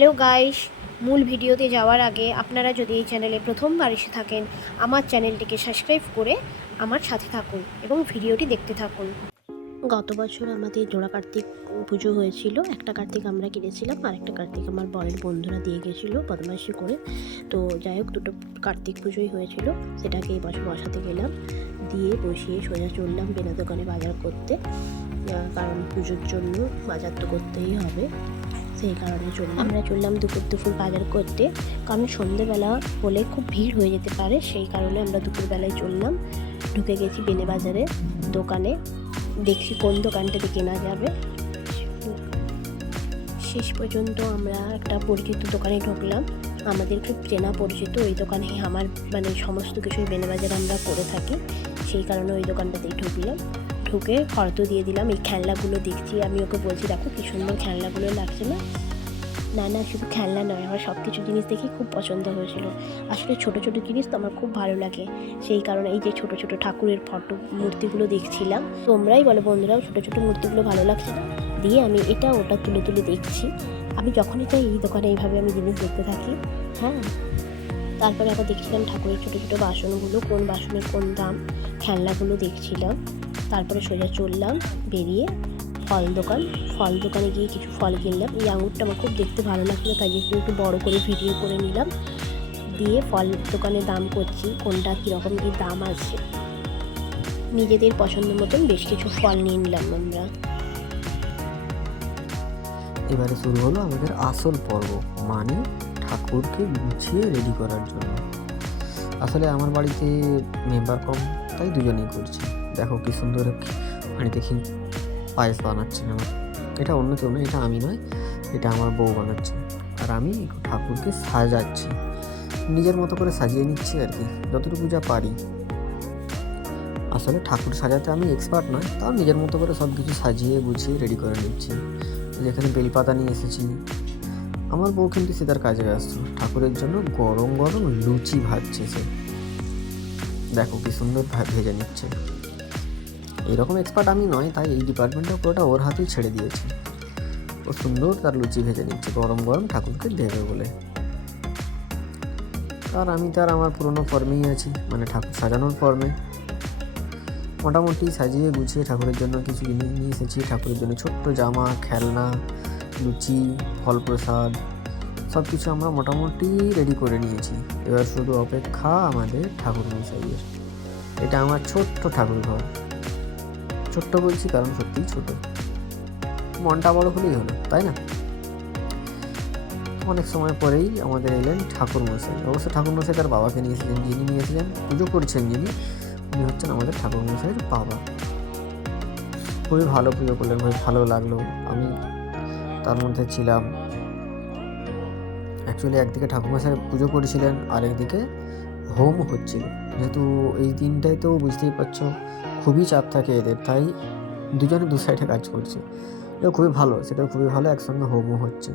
Hello guys, মূল ভিডিওতে যাওয়ার আগে আপনারা যদি এই চ্যানেলে প্রথমবার এসে থাকেন, আমার চ্যানেলটিকে সাবস্ক্রাইব করে আমার সাথে থাকুন এবং ভিডিওটি দেখতে থাকুন। গত বছর আমাদের জোড়া কার্তিক পুজো হয়েছিল। একটা কার্তিক আমরা কিনেছিলাম আর একটা কার্তিক আমার বরের বন্ধুরা দিয়ে গেছিল বদমাইশি করে। তো যাই হোক, দুটো কার্তিক পুজোই হয়েছিল, সেটাকে এই বছর বসাতে গেলাম। দিয়ে বসিয়ে সোজা চললাম বেনা দোকানে বাজার করতে। কারণ পুজোর জন্য বাজার তো করতেই হবে। সেই কারণে চললাম। আমরা চললাম দুপুর দুপুর বাজার করতে। কারণ সন্ধেবেলা হলে খুব ভিড় হয়ে যেতে পারে, সেই কারণে আমরা দুপুরবেলায় চললাম। ঢুকে গেছি বেনে বাজারে দোকানে। দেখছি কোন দোকানটাতে কেনা যাবে। শেষ পর্যন্ত আমরা একটা পরিচিত দোকানে ঢুকলাম। আমাদের খুব চেনা পরিচিত, ওই দোকানেই আমার মানে সমস্ত কিছুই বেনে বাজার আমরা করে থাকি। সেই কারণে ওই দোকানটাতেই ঢুকলাম। ঢুকে ফর্দ দিয়ে দিলাম। এই খেলনাগুলো দেখছি, আমি ওকে বলছি, দেখো কি সুন্দর খেলনাগুলো লাগছে না? না না, শুধু খেলনা নয়, আমার সব কিছু জিনিস দেখে খুব পছন্দ হয়েছিল। আসলে ছোট ছোট জিনিস তো আমার খুব ভালো লাগে। সেই কারণে এই যে ছোট ছোট ঠাকুরের ফটো মূর্তিগুলো দেখছিলাম, তোমরাই বলো বন্ধুরাও ছোট ছোট মূর্তিগুলো ভালো লাগছে না? দিয়ে আমি এটা ওটা তুলে তুলে দেখছি। আমি যখনই যাই এই দোকানে এইভাবে আমি জিনিস দেখতে থাকি হ্যাঁ? তারপরে আবার দেখছিলাম ঠাকুরের ছোটো ছোটো বাসনগুলো, কোন বাসনের কোন দাম, খেলনাগুলো দেখছিলাম। তারপরে সোজা চললাম, বেরিয়ে ফল দোকান। ফল দোকানে গিয়ে কিছু ফল কিনলাম। এই আঙুরটা আমার খুব দেখতে ভালো লাগল তাই একটু একটু বড়ো করে ভিডিও করে নিলাম। দিয়ে ফল দোকানে দাম করছি, কোনটা কীরকম কী দাম আছে। নিজেদের পছন্দ মতন বেশ কিছু ফল নিয়ে নিলাম আমরা। এবারে শুরু হলো আমাদের আসল পর্ব মানে ঠাকুরকে গুছিয়ে রেডি করার জন্য। আসলে আমার বাড়িতে মেম্বার কম, তাই দুজনেই করছি। দেখো কি সুন্দর হাঁড়িতে দেখি পায়েস বানাচ্ছে আমার। এটা অন্য কেউ নয়, এটা আমি নয়, এটা আমার বউ বানাচ্ছে। আর আমি ঠাকুরকে সাজাচ্ছি। নিজের মতো করে সাজিয়ে নিচ্ছি আর কি, যতটুকু যা পারি। আসলে ঠাকুর সাজাতে আমি এক্সপার্ট নয়, তাও নিজের মতো করে সব কিছু সাজিয়ে গুছিয়ে রেডি করে নিচ্ছি। যেখানে বেলপাতা নিয়ে এসেছি। আমার বউ কিন্তু সে তার কাজে ব্যস্ত। ঠাকুরের জন্য গরম গরম লুচি ভাজছে সে। দেখো কি সুন্দর ভেজে নিচ্ছে। এরকম এক্সপার্ট আমি নয়, তাই এই ডিপার্টমেন্টটা পুরোটা ওর হাতেই ছেড়ে দিয়েছি। ও সুন্দর তার লুচি ভেজে নিচ্ছে গরম গরম ঠাকুরকে দেবে বলে। আর আমি তার আমার পুরনো ফর্মেই আছি মানে ঠাকুর সাজানোর ফর্মে মোটামুটি সাজিয়ে গুছিয়ে ঠাকুরের জন্য কিছু জিনিস নিয়ে এসেছি, ঠাকুরের জন্য ছোট্ট জামা, খেলনা, লুচি ফল প্রসাদ সব কিছু আমরা মোটামুটি রেডি করে নিয়েছি। এবার শুধু অপেক্ষা আমাদের ঠাকুর মশাইয়ের এটা আমার ছোট্ট ঠাকুর ঘর ছোট্ট বলছি, কারণ সত্যিই ছোট। মনটা বড় হলেই হলো, তাই না? অনেক সময় পরেই আমাদের এলেন ঠাকুর মশাই অবশ্য ঠাকুর মশাই তার বাবাকে নিয়েছিলেন, যিনি নিয়েছিলেন, পুজো করছেন যিনি, উনি হচ্ছেন আমাদের ঠাকুর মশাইয়ের বাবা। খুবই ভালো পুজো করলেন, খুবই ভালো লাগল। আমি তার মধ্যে ছিলাম। অ্যাকচুয়ালি একদিকে ঠাকুরমশাই পুজো করেছিলেন আর একদিকে হোম হচ্ছিল। যেহেতু এই দিনটাই তো বুঝতেই পারছ খুবই চাপ থাকে এদের, তাই দুজনে দু সাইডে কাজ করছে। এটা খুবই ভালো সেটা খুবই ভালো, একসঙ্গে হোমও হচ্ছে।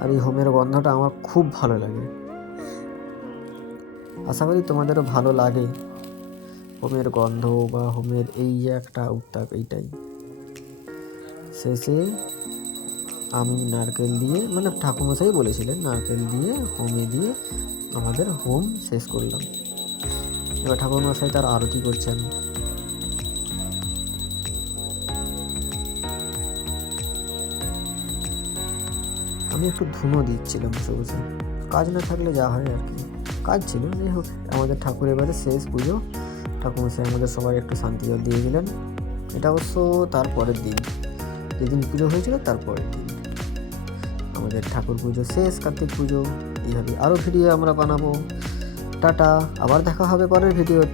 আর এই হোমের গন্ধটা আমার খুব ভালো লাগে। আশা করি তোমাদেরও ভালো লাগে। হোমের গন্ধ বা হোমের এই যে একটা উত্তাপ, এইটাই। শেষে আমি নারকেল দিয়ে মানে ঠাকুমশাই বলেছিলেন, নারকেল দিয়ে, হোমে দিয়ে আমাদের হোম শেষ করলাম। এবার ঠাকুরমশাই তার আরতি করছেন। আমি একটু ধুনো দিচ্ছিলাম বসে বসে কাজ না থাকলে যা হয় আর কি। কাজ ছিল, যাই হোক, আমাদের ঠাকুর এবারে শেষ পুজো। ঠাকুর ঠাকুরমশাই আমাদের সবাই একটু শান্তি জল দিয়ে দিলেন। এটা অবশ্য তারপরের দিন। যেদিন পুজো হয়েছিল তারপরের দিন। আমাদের ঠাকুর পুজো শেষ, কার্তিক পুজো। এইভাবে আরও ভিডিও আমরা বানাবো। টাটা, আবার দেখা হবে পরের ভিডিওতে।